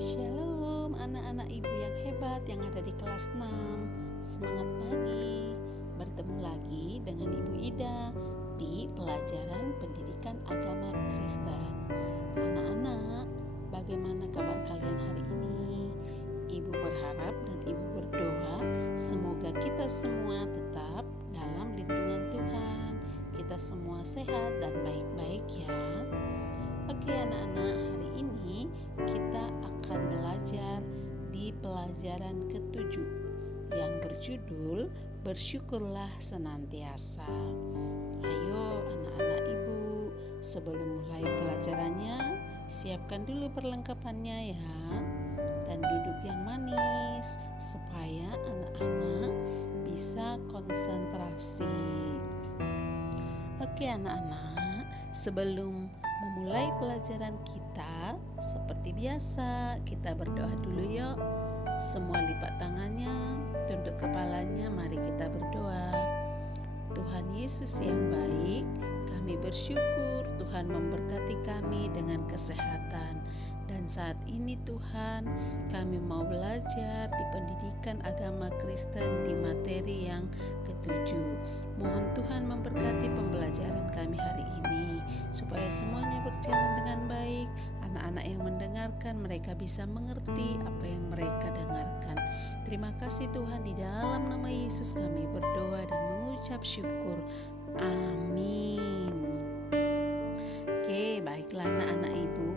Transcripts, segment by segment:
Shalom anak-anak ibu yang hebat yang ada di kelas 6. Semangat pagi. Bertemu lagi dengan Ibu Ida di pelajaran pendidikan agama Kristen. Anak-anak, bagaimana kabar kalian hari ini? Ibu berharap dan ibu berdoa semoga kita semua tetap dalam lindungan Tuhan. Kita semua sehat dan baik-baik ya. Oke anak-anak, hari ini kita akan belajar di pelajaran ke-7 yang berjudul Bersyukurlah Senantiasa. Ayo anak-anak ibu, sebelum mulai pelajarannya, siapkan dulu perlengkapannya ya. Dan duduk yang manis supaya anak-anak bisa konsentrasi. Oke anak-anak, sebelum memulai pelajaran kita, seperti biasa kita berdoa dulu yuk. Semua lipat tangannya, tunduk kepalanya, mari kita berdoa. Tuhan Yesus yang baik, kami bersyukur Tuhan memberkati kami dengan kesehatan. Dan saat ini Tuhan, kami mau belajar di pendidikan agama Kristen di materi yang ke-7. Mohon Tuhan memberkati pembelajaran kami hari ini, supaya semuanya berjalan dengan baik. Anak-anak yang mendengarkan, mereka bisa mengerti apa yang mereka dengarkan. Terima kasih Tuhan, di dalam nama Yesus kami berdoa dan mengucap syukur. Amin. Oke, baiklah anak-anak ibu.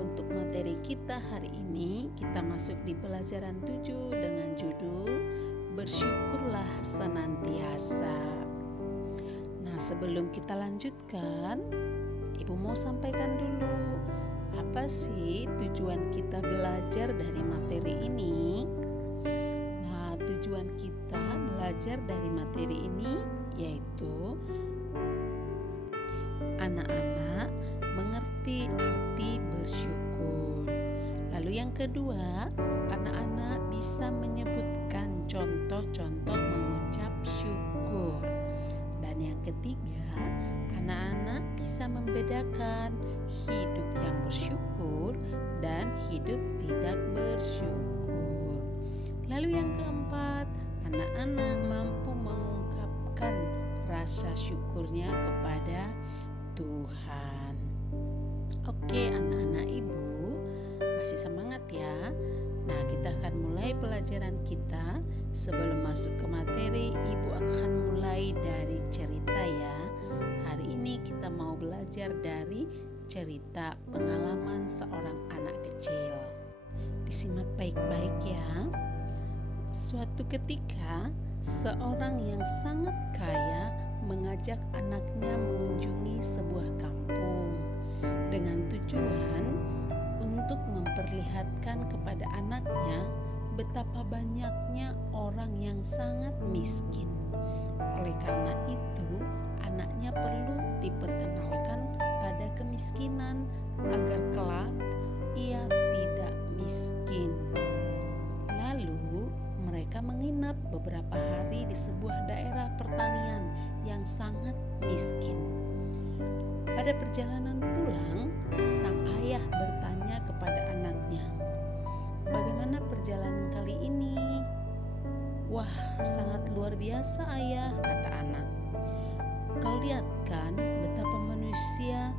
Untuk materi kita hari ini, kita masuk di pelajaran 7 dengan judul Bersyukurlah Senantiasa. Nah, sebelum kita lanjutkan, ibu mau sampaikan dulu, apa sih tujuan kita belajar dari materi ini? Nah, tujuan kita belajar dari materi ini yaitu anak-anak mengerti arti bersyukur. Lalu yang kedua, anak-anak bisa menyebutkan contoh-contoh mengucap syukur. Dan yang ketiga, anak-anak bisa membedakan hidup yang bersyukur dan hidup tidak bersyukur. Lalu yang keempat, anak-anak mampu mengungkapkan rasa syukurnya kepada Tuhan. Oke anak-anak ibu, masih semangat ya? Nah, kita akan mulai pelajaran kita. Sebelum masuk ke materi, ibu akan mulai dari cerita ya. Hari ini kita mau belajar dari cerita pengalaman seorang anak kecil. Disimak baik-baik ya. Suatu ketika, seorang yang sangat kaya mengajak anaknya mengunjungi sebuah kampung dengan tujuan untuk memperlihatkan kepada anaknya betapa banyaknya orang yang sangat miskin. Oleh karena itu, anaknya perlu diperkenalkan pada kemiskinan agar kelak ia tidak miskin. Lalu mereka menginap beberapa hari di sebuah daerah pertanian yang sangat miskin. Pada perjalanan pulang, sang ayah bertanya kepada anaknya, "Bagaimana perjalanan kali ini?" "Wah, sangat luar biasa ayah," kata anak. "Kau lihat kan betapa manusia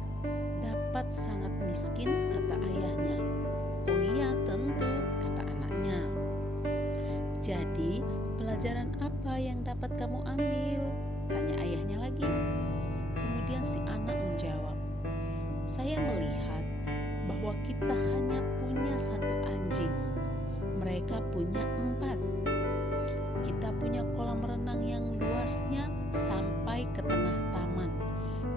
dapat sangat miskin," kata ayahnya. "Oh iya tentu," kata anaknya. "Jadi pelajaran apa yang dapat kamu ambil?" tanya ayahnya lagi. Kemudian si anak menjawab, "Saya melihat bahwa kita hanya punya satu anjing, mereka punya 4. Kita punya kolam renang yang luasnya sampai ke tengah taman,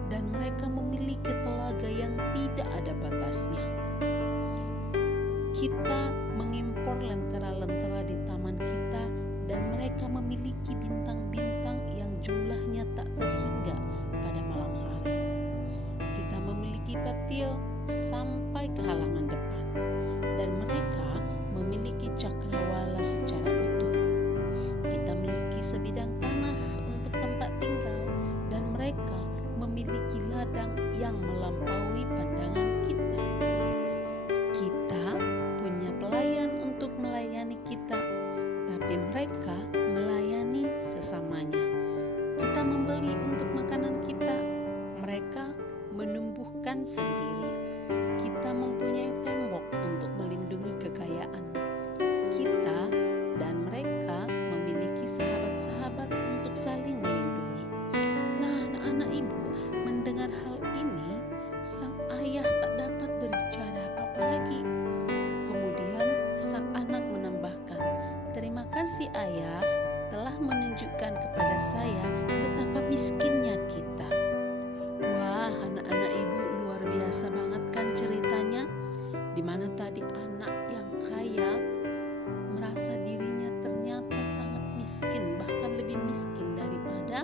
dan mereka memiliki telaga yang tidak ada batasnya. Kita mengimpor lentera-lentera di taman kita, dan mereka memiliki bintang-bintang yang jumlahnya tak terhingga pada malam hari. Kita memiliki patio sampai ke halaman depan, dan mereka memiliki cakrawala secara utuh. Kita memiliki sebidang tanah untuk tempat tinggal, dan mereka memiliki ladang yang melampaui pandangan kita. Kita pelayan untuk melayani kita, tapi mereka melayani sesamanya. Kita membeli untuk makanan kita, mereka menumbuhkan sendiri. Kita mempunyai tembok untuk melindungi kekayaan kita, dan mereka memiliki sahabat-sahabat untuk saling melindungi. Nah, anak-anak ibu, mendengar hal ini, sang ayah tak dapat berbicara apa-apa lagi. Kemudian sang anak menambahkan, "Terima kasih ayah telah menunjukkan kepada saya betapa miskinnya kita." Wah, anak-anak ibu, luar biasa banget kan ceritanya, di mana tadi anak yang kaya merasa dirinya ternyata sangat miskin, bahkan lebih miskin daripada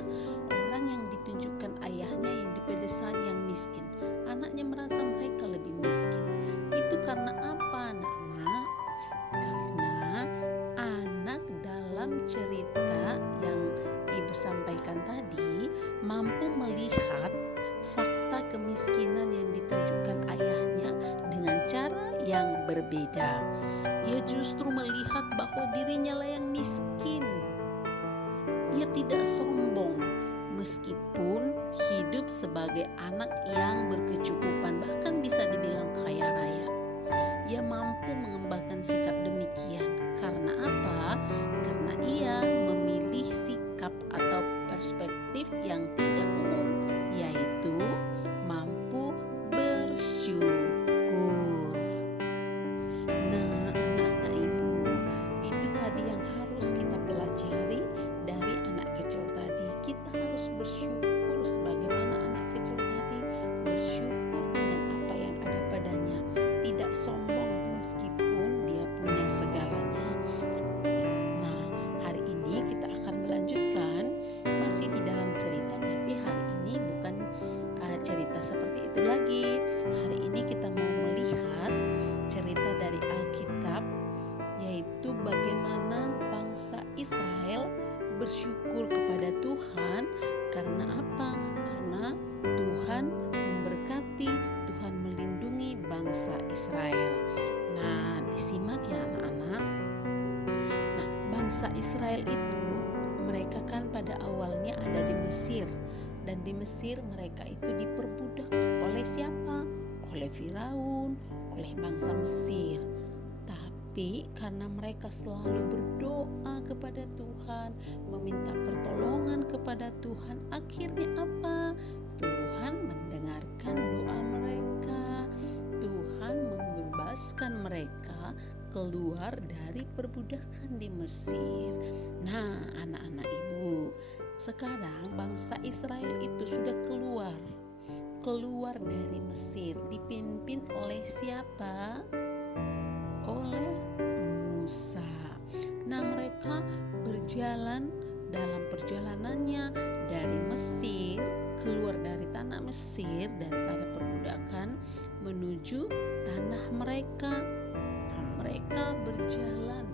orang yang ditunjukkan ayahnya yang dipedesani yang miskin. Anaknya merasa mereka lebih miskin. Itu karena apa, anak-anak? Karena anak dalam cerita yang ibu sampaikan tadi mampu melihat fakta kemiskinan yang ditunjukkan ayahnya dengan cara yang berbeda. Ia justru melihat bahwa dirinya lah yang miskin. Ia tidak sombong meskipun hidup sebagai anak yang berkecukupan, bahkan bisa dibilang kaya raya. Ia mampu mengembangkan sikap demikian. Karena apa? Karena ia memilih sikap atau perspektif yang tidak umum, yaitu mampu bersyukur. Nah, anak-anak ibu, itu tadi yang harus kita pelajari dari anak kecil tadi. Kita harus bersyukur sebagaimana anak kecil tadi bersyukur dengan apa yang ada padanya, tidak sombong meskipun dia punya segalanya. Nah, hari ini kita akan melanjutkan masih di dalam cerita, tapi hari ini bukan cerita seperti itu lagi. Hari ini kita mau melihat cerita dari Alkitab, yaitu bagaimana bangsa Israel bersyukur kepada Tuhan. Karena apa? Karena Tuhan memberkati, Tuhan melindungi bangsa Israel. Nah, disimak ya anak-anak. Nah, bangsa Israel itu, mereka kan pada awalnya ada di Mesir. Dan di Mesir mereka itu diperbudak oleh siapa? Oleh Firaun, oleh bangsa Mesir. Tapi karena mereka selalu berdoa kepada Tuhan, meminta pertolongan kepada Tuhan, akhirnya apa? Tuhan mendengarkan doa mereka. Tuhan membebaskan mereka keluar dari perbudakan di Mesir. Nah, anak-anak ibu, sekarang bangsa Israel itu sudah keluar dari Mesir, dipimpin oleh siapa? Oleh Musa. Nah, mereka berjalan dalam perjalanannya dari Mesir, keluar dari tanah Mesir, dari tanah perbudakan menuju tanah mereka. Nah, mereka berjalan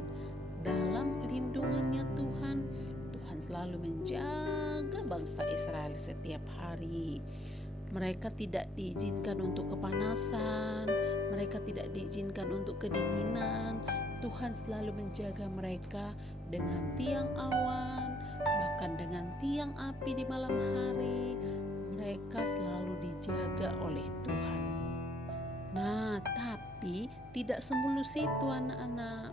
dalam lindungannya Tuhan. Tuhan selalu menjaga bangsa Israel setiap hari. Mereka tidak diizinkan untuk kepanasan, mereka tidak diizinkan untuk kedinginan. Tuhan selalu menjaga mereka dengan tiang awan, bahkan dengan tiang api di malam hari. Mereka selalu dijaga oleh Tuhan. Nah, tapi tidak semulus itu anak-anak.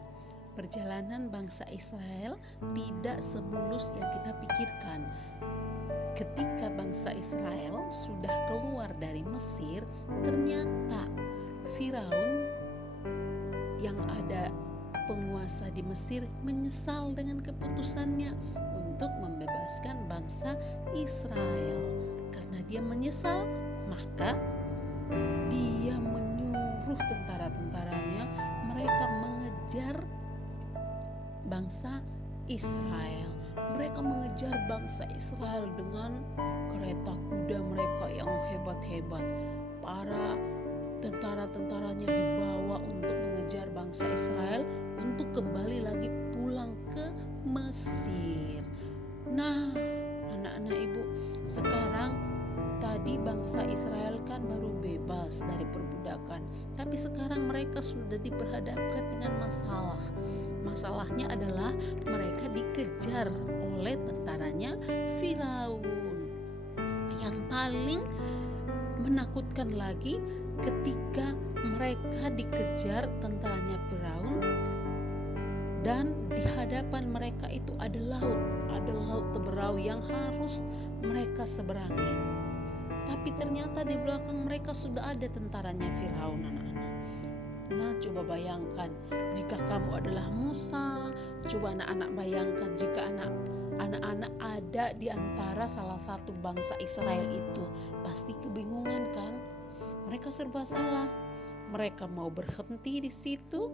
Perjalanan bangsa Israel tidak semulus yang kita pikirkan. Ketika bangsa Israel sudah keluar dari Mesir, ternyata Firaun yang ada penguasa di Mesir menyesal dengan keputusannya untuk membebaskan bangsa Israel. Karena dia menyesal, maka dia menyuruh tentara-tentaranya, mereka mengejar bangsa Israel. Mereka mengejar bangsa Israel dengan kereta kuda mereka yang hebat-hebat. Para tentara-tentaranya dibawa untuk mengejar bangsa Israel untuk kembali lagi pulang ke Mesir. Nah, anak-anak ibu, sekarang tadi Jadi bangsa Israel kan baru bebas dari perbudakan, tapi sekarang mereka sudah diperhadapkan dengan masalah. Masalahnya adalah mereka dikejar oleh tentaranya Firaun. Yang paling menakutkan lagi ketika mereka dikejar tentaranya Firaun dan di hadapan mereka itu ada laut teberau yang harus mereka seberangi. Tapi ternyata di belakang mereka sudah ada tentaranya Firaun, anak-anak. Nah, coba bayangkan jika kamu adalah Musa. Coba anak-anak bayangkan jika anak-anak ada di antara salah satu bangsa Israel itu. Pasti kebingungan kan? Mereka serba salah. Mereka mau berhenti di situ,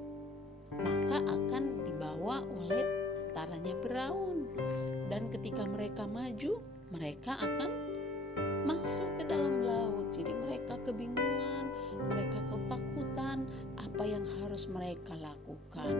maka akan dibawa oleh tentaranya Firaun. Dan ketika mereka maju, mereka akan masuk ke dalam laut. Jadi mereka kebingungan, mereka ketakutan apa yang harus mereka lakukan.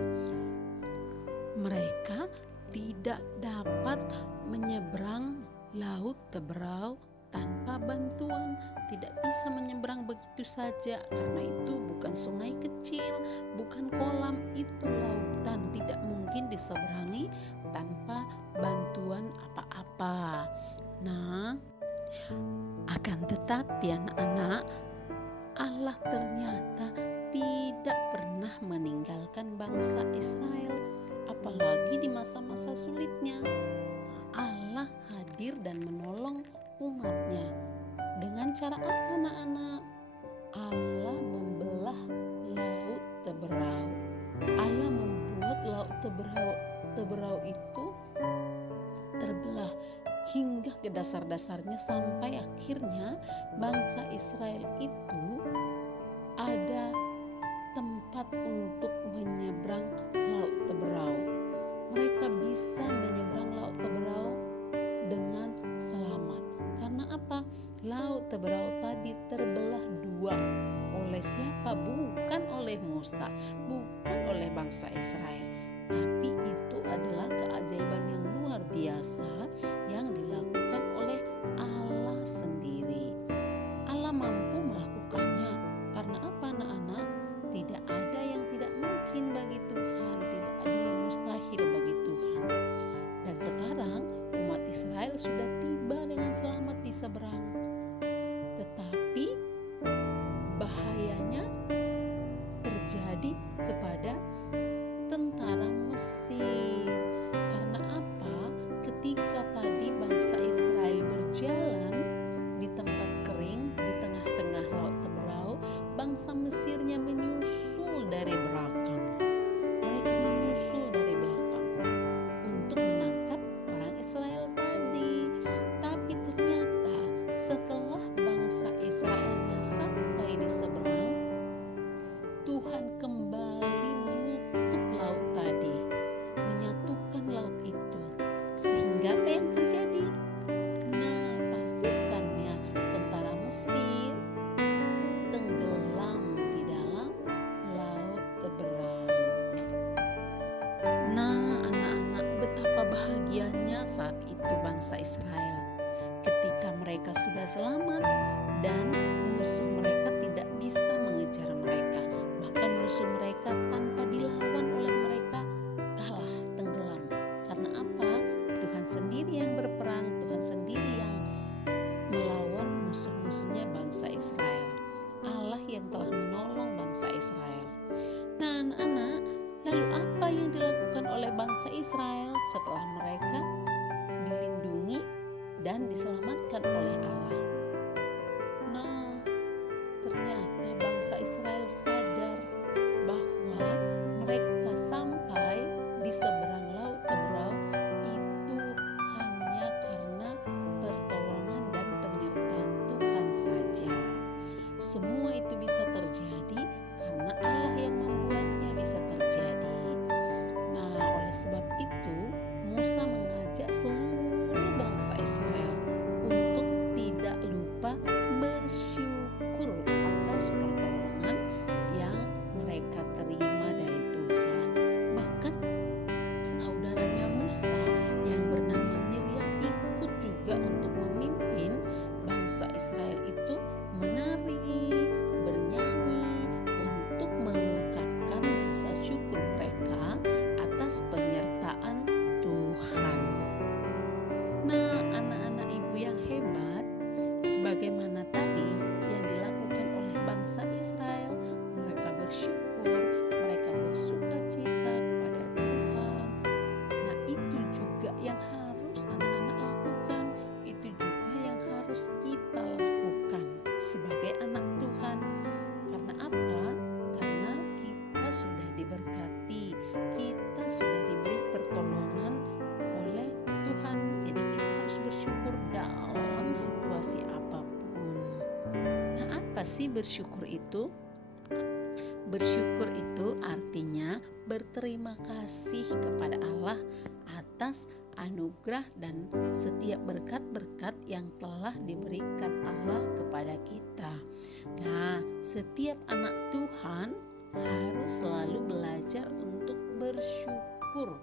Mereka tidak dapat menyeberang laut teberau tanpa bantuan. Tidak bisa menyeberang begitu saja karena itu bukan sungai kecil, bukan kolam, itu lautan. Tidak mungkin diseberangi tanpa bantuan apa-apa. Nah, akan tetapi anak-anak, Allah ternyata tidak pernah meninggalkan bangsa Israel, apalagi di masa-masa sulitnya. Allah hadir dan menolong umatnya. Dengan cara apa anak-anak? Allah membelah laut teberau. Allah membuat laut teberau itu terbelah hingga ke dasar-dasarnya, sampai akhirnya bangsa Israel itu ada tempat untuk menyeberang laut teberau. Mereka bisa menyeberang laut teberau dengan selamat. Karena apa? Laut teberau tadi terbelah dua. Oleh siapa? Bukan oleh Musa, bukan oleh bangsa Israel, tapi itu adalah keajaiban yang luar biasa yang dilakukan oleh Allah sendiri. Allah mampu melakukannya. Karena apa anak-anak? Tidak ada yang tidak mungkin bagi Tuhan, tidak ada yang mustahil bagi Tuhan. Dan sekarang umat Israel sudah tiba dengan selamat di seberang. Tetapi bahayanya terjadi kepada tentara Mesir. Karena apa? Ketika tadi bangsa Israel berjalan di tempat kering di tengah-tengah laut teberau, bangsa Mesirnya menyusul dari belakang. Mereka menyusul dari belakang untuk menangkap orang Israel tadi. Tapi ternyata setelah bangsa Israelnya sampai di seberang, Tuhan kembali menutup laut tadi, menyatukan laut itu. Sehingga apa yang terjadi? Nah, pasukannya tentara Mesir tenggelam di dalam laut teberau. Nah, anak-anak, betapa bahagianya saat itu bangsa Israel ketika mereka sudah selamat dan musuh mereka tidak bisa mengejar mereka. Bahkan musuh mereka tanpa dilawan oleh mereka kalah, tenggelam. Karena apa? Tuhan sendiri yang berperang, Tuhan sendiri yang melawan musuh-musuhnya bangsa Israel. Allah yang telah menolong bangsa Israel. Nah anak-anak, lalu apa yang dilakukan oleh bangsa Israel setelah mereka dilindungi dan diselamatkan oleh Allah? Nah, ternyata bangsa Israel sadar bahwa mereka sampai di seberang laut teberau itu hanya karena pertolongan dan penyertaan Tuhan saja. Semua itu bisa terjadi karena Allah yang membuatnya bisa terjadi. Nah, oleh sebab itu Musa mengajak seluruh bangsa Israel untuk tidak lupa bersyukur atas pertolongan yang mereka terima dari Tuhan. Bahkan saudaranya Musa yang bernama Miriam ikut juga untuk memimpin bangsa Israel bersyukur, mereka bersukacita kepada Tuhan. Nah, itu juga yang harus anak-anak lakukan, itu juga yang harus kita lakukan sebagai anak Tuhan. Karena apa? Karena kita sudah diberkati, kita sudah diberi pertolongan oleh Tuhan. Jadi kita harus bersyukur dalam situasi apapun. Nah, apa sih bersyukur itu? Bersyukur itu artinya berterima kasih kepada Allah atas anugerah dan setiap berkat-berkat yang telah diberikan Allah kepada kita. Nah, setiap anak Tuhan harus selalu belajar untuk bersyukur.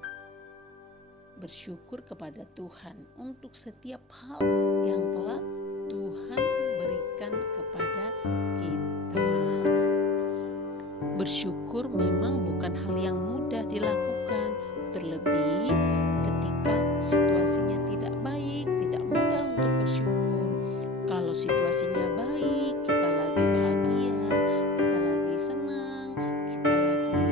Bersyukur kepada Tuhan untuk setiap hal yang telah Tuhan berikan kepada kita. Bersyukur memang bukan hal yang mudah dilakukan, terlebih ketika situasinya tidak baik, tidak mudah untuk bersyukur. Kalau situasinya baik, kita lagi bahagia, kita lagi senang, kita lagi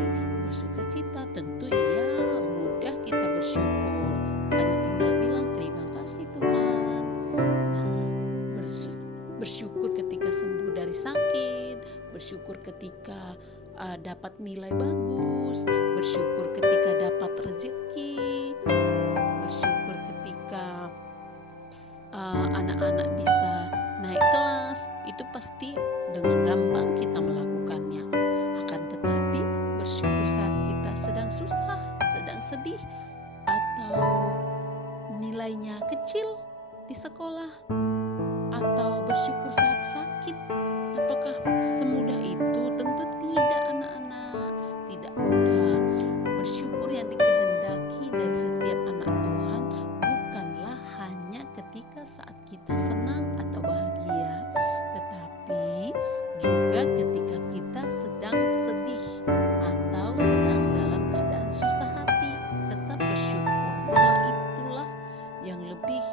bersukacita, tentu ya mudah kita bersyukur. Hanya tinggal bilang terima kasih Tuhan. Nah, bersyukur ketika sembuh dari sakit, bersyukur ketika dapat nilai bagus, bersyukur ketika dapat rezeki, bersyukur ketika anak-anak bisa naik kelas. Itu pasti dengan gampang kita melakukannya. Akan tetapi bersyukur saat kita sedang susah, sedang sedih, atau nilainya kecil di sekolah, atau bersyukur saat sakit, apakah semudah itu? Tentu tidak, anak-anak, tidak mudah. Bersyukur yang dikehendaki dari setiap anak Tuhan bukanlah hanya ketika saat kita senang atau bahagia, tetapi juga ketika kita sedang sedih atau sedang dalam keadaan susah hati. Tetap bersyukur, malah itulah yang lebih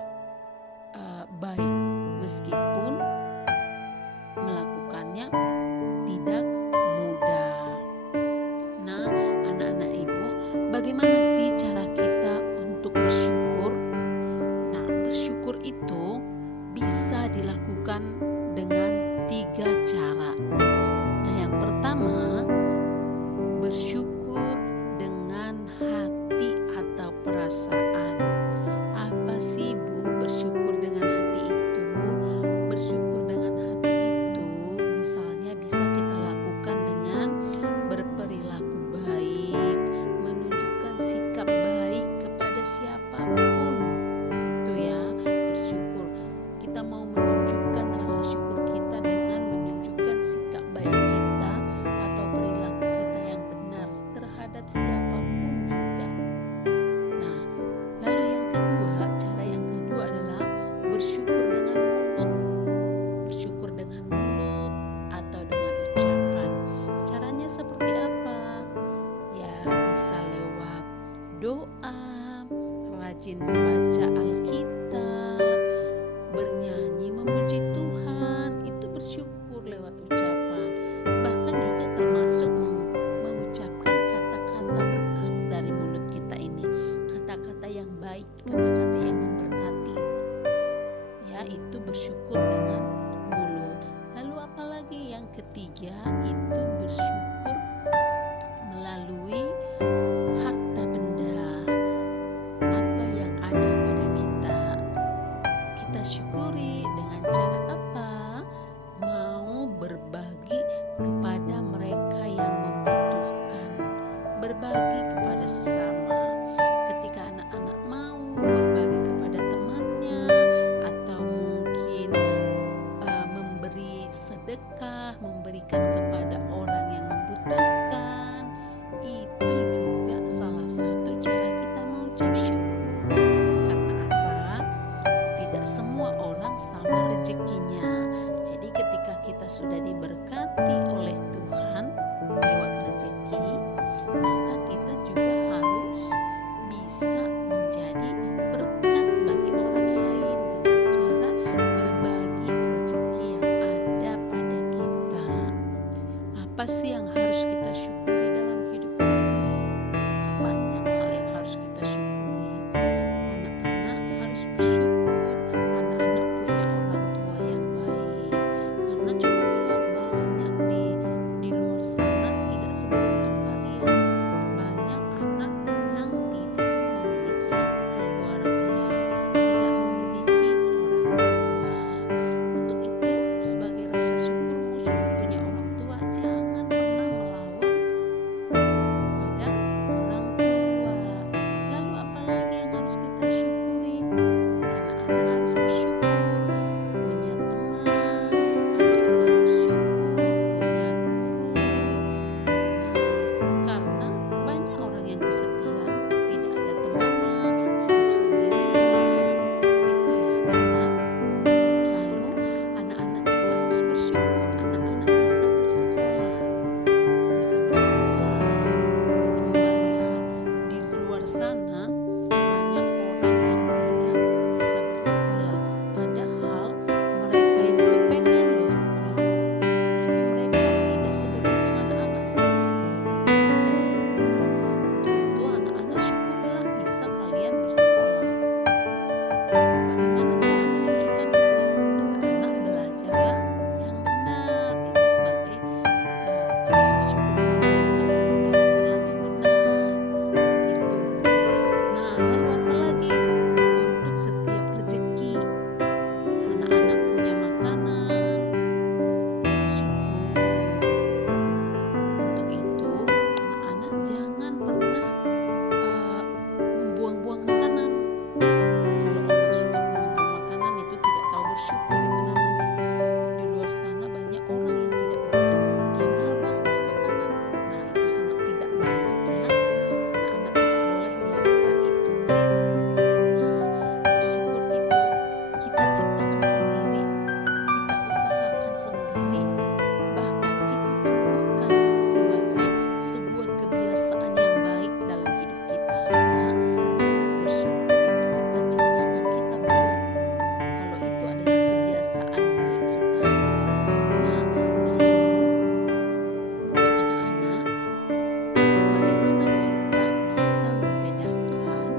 baik, meskipun melakukannya tidak mudah. Nah, anak-anak ibu, bagaimana sih cara kita untuk bersyukur? Nah, bersyukur itu bisa dilakukan dengan 3 cara. Nah, yang pertama, bersyukur dengan hati atau perasaan. Apa sih Bu bersyukur dengan hati itu? Bersyukur dengan hati itu misalnya bisa kita lakukan dengan berperilaku baik, menunjukkan sikap baik kepada siapapun. Itu ya, bersyukur. Kita mau menunjukkan rasa syukur kita dengan menunjukkan sikap baik kita atau perilaku kita yang benar terhadap siapapun juga. Nah, lalu yang kedua, cara yang kedua adalah bersyukur dengan mulut. Bersyukur dengan mulut atau dengan ucapan. Caranya seperti apa? Ya, bisa lewat doa, rajin membaca Alkitab, bernyanyi memuji Tuhan. Itu bersyukur lewat ucapan. Bahkan juga termasuk mengucapkan kata-kata berkat dari mulut kita ini, kata-kata yang baik, kata-kata yang memberkati. Ya, itu bersyukur dengan mulut. Lalu apalagi yang ketiga, itu bersyukur melalui harta benda. Apa yang ada pada kita, kita syukuri dengan cara apa? Mau berbagi kepada mereka yang membutuhkan, berbagi kepada sesama. Ketika anak-anak mau berbagi kepada temannya, atau mungkin memberi sedekah, memberikan kepada orang yang membutuhkan, itu juga salah satu cara kita mengucap syukur. Karena apa? Tidak semua orang sama rezekinya. Jadi ketika kita sudah diberkati oleh Tuhan lewat rezeki, maka kita juga harus jangan pernah membuang-buang makanan. Kalau orang suka buang-buang makanan itu tidak tahu bersyukur, itu namanya. Di luar sana banyak orang yang tidak makan, dia malah buang-buang makanan. Nah, itu sangat tidak baik ya. Anak-anak tidak boleh melakukan itu. Nah, bersyukur itu kita ciptakan sendiri, kita usahakan sendiri, bahkan kita tumbuhkan sebagai sebuah kebiasaan yang baik dalam hidup kita ya. Bersyukur itu kita ciptakan, kita buat, kalau itu adalah kebiasaan baik kita. Nah, lalu anak-anak, bagaimana kita bisa membedakan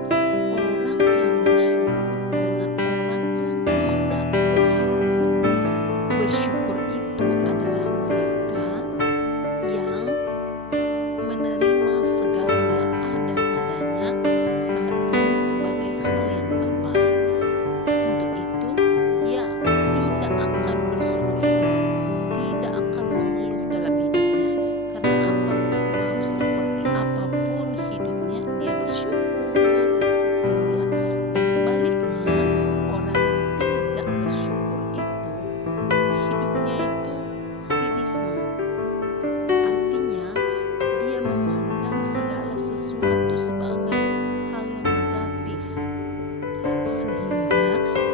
orang yang bersyukur dengan orang yang tidak bersyukur? Bersyukur itu adalah mereka yang menerima segala yang ada padanya saat ini sebagai hal yang terbaik. Untuk itu, dia tidak akan bersungut-sungut, tidak akan mengeluh dalam hidupnya. Karena apa? Mau seperti apapun hidupnya, dia bersyukur. Itu ya. Dan sebaliknya, orang yang tidak bersyukur itu hidupnya itu sinisme. Artinya dia memandang segala sesuatu sebagai hal yang negatif, sehingga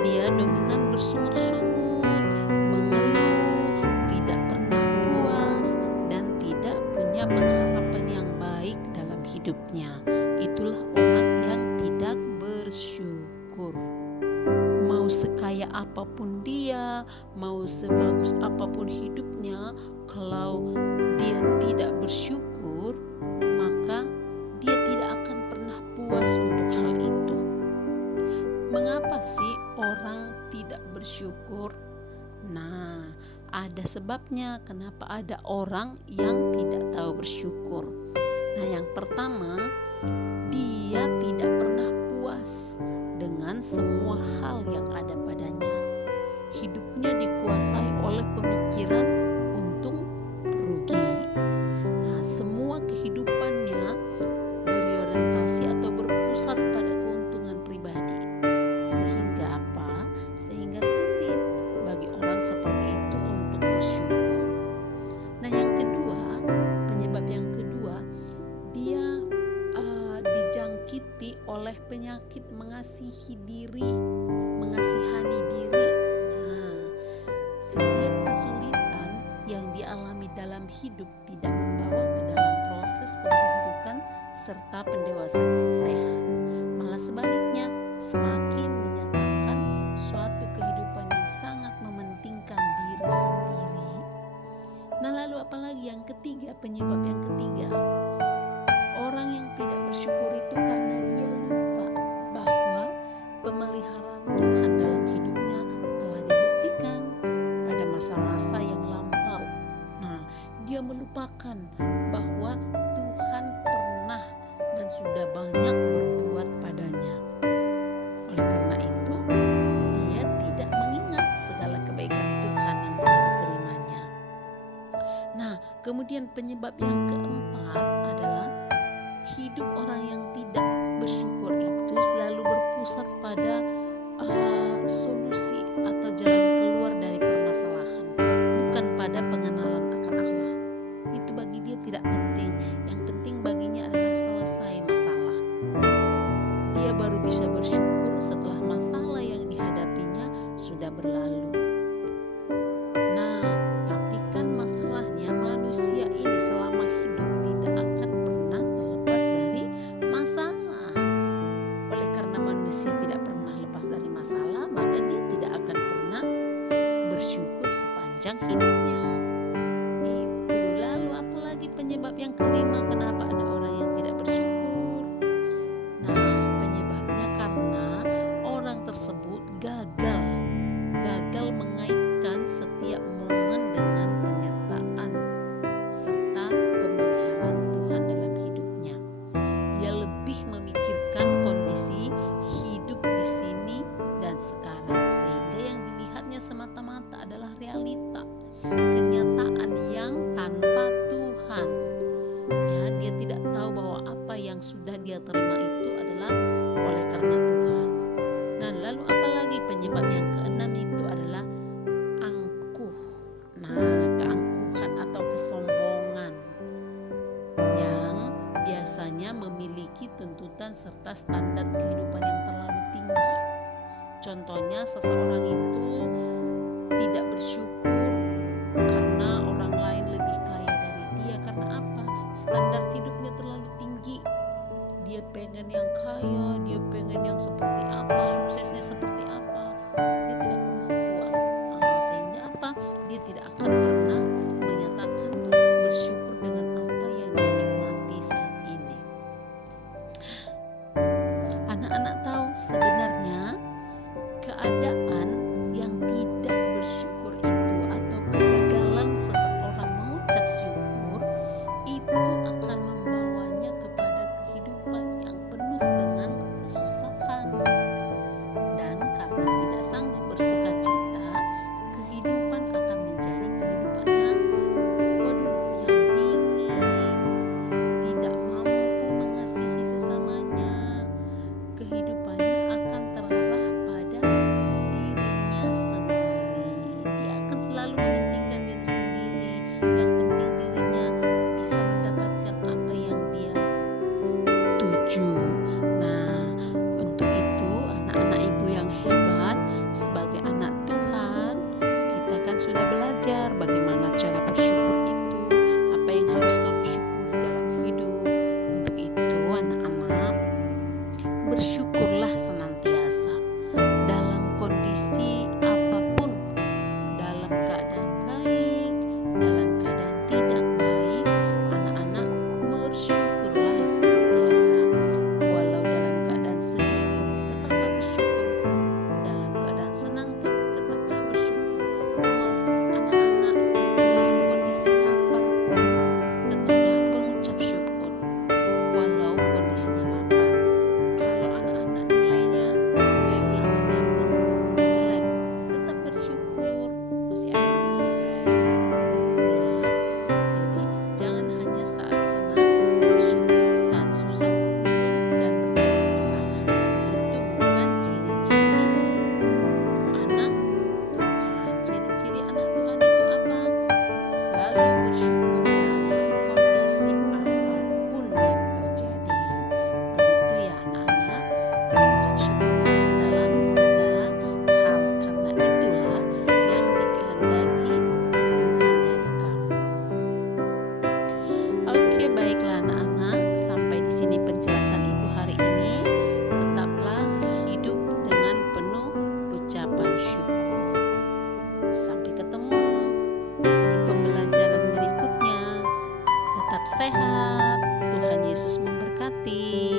dia dominan bersungut-sungut, mengeluh, tidak pernah puas, dan tidak punya pengharapan yang baik dalam hidupnya. Itulah orang yang tidak bersyukur. Mau sekaya apapun dia, mau sebagus apapun hidupnya, kalau dia tidak bersyukur, maka dia tidak akan pernah puas untuk hal itu. Mengapa sih orang tidak bersyukur? Nah, ada sebabnya kenapa ada orang yang tidak tahu bersyukur. Nah, yang pertama, dia tidak pernah puas dengan semua hal yang ada padanya. Hidupnya dikuasai oleh pemikiran untung rugi. Nah, semua kehidupannya berorientasi atau berpusat pada keuntungan pribadi. Sehingga apa? Sehingga sulit bagi orang seperti itu untuk bersyukur. Nah, yang kedua, penyebab yang kedua, dia dijangkiti oleh penyakit mengasihi diri, mengasihani diri. Nah, setiap kesulitan yang dialami dalam hidup tidak membawa ke dalam proses pembentukan serta pendewasaan yang sehat. Malah sebaliknya, semakin menyatakan suatu kehidupan yang sangat mementingkan diri sendiri. Nah, lalu apalagi yang ketiga, penyebab yang ketiga, orang yang tidak bersyukur itu karena dia lupa bahwa pemeliharaan Tuhan dalam hidupnya telah dibuktikan pada masa-masa yang lampau. Nah, dia melupakan bahwa Tuhan pernah dan sudah banyak berbuat padanya. Oleh karena itu, dia tidak mengingat segala kebaikan Tuhan yang telah diterimanya. Nah, kemudian penyebab yang keempat adalah hidup orang yang tidak bersyukur itu selalu berpusat pada solusi atau jalan keluar dari permasalahan, bukan pada pengenalan akan Allah. Itu bagi dia tidak penting. Yang penting baginya adalah selesai masalah. Dia baru bisa bersyukur setelah masalah yang dihadapinya sudah berlalu. Nah, tapi kan masalahnya manusia ini selama hidup tidak akan pernah terlepas dari masalah. Oleh karena manusia tidak pernah lepas dari masalah, maka dia tidak akan yang sudah dia terima itu adalah oleh karena Tuhan. Nah, lalu apalagi penyebab yang keenam itu adalah angkuh. Nah, keangkuhan atau kesombongan yang biasanya memiliki tuntutan serta standar kehidupan yang terlalu tinggi. Contohnya, seseorang itu tidak bersyukur karena orang lain lebih kaya dari dia. Karena apa? Standar hidupnya terlalu tinggi. Dia pengen yang kaya, dia pengen yang seperti apa, suksesnya seperti apa. Dia tidak pernah puas. Sehingga apa? Dia tidak akan pernah menyatakan bersyukur dengan apa yang dia nikmati saat ini. Anak-anak tahu sebenarnya keadaan yang tidak bersyukur itu atau kegagalan seseorang mengucap syukur itu akan membawanya kepada kehidupan yang penuh dengan kesusahan. Dan karena tidak sanggup bersuka cita, kehidupan akan menjadi kehidupan yang dingin, tidak mampu mengasihi sesamanya. Kehidupannya akan terarah pada dirinya sendiri. Dia akan selalu mementingkan diri sendiri. Yang penting dirinya bisa mendapatkan apa yang dia tuju. Nah, untuk itu anak-anak ibu yang hebat, sebagai anak Tuhan, kita kan sudah belajar bagaimana cara bersyukur itu, apa yang harus kamu syukuri dalam hidup. Untuk itu anak-anak, bersyukurlah senantiasa dalam kondisi apapun, dalam keadaan baik, dalam keadaan tidak baik. Anak-anak, bersyukurlah senantiasa. Walau dalam keadaan sedih pun tetaplah bersyukur, dalam keadaan senang pun tetaplah bersyukur. Anak-anak, dalam kondisi lapar pun tetaplah mengucap syukur, walau kondisinya lapar. Kalau anak-anak nilai ulangannya pun jelek, tetap bersyukur, masih ada nilai. Begitu ya. Jadi jangan hanya saat senang bersyukur, saat susah mengeluh dan berkeluh kesah. Karena itu bukan ciri-ciri anak Tuhan. Ciri-ciri anak Tuhan itu apa? Selalu bersyukur dalam kondisi apapun yang terjadi. Begitu ya anak-anak, mengucap syukurlah dalam segala hal, karena itulah yang dikehendaki Tuhan dari kamu. Oke, baiklah anak-anak, sampai di sini penjelasan ibu hari ini. Tetaplah hidup dengan penuh ucapan syukur. Sampai ketemu di pembelajaran berikutnya. Tetap sehat. Tuhan Yesus memberkati.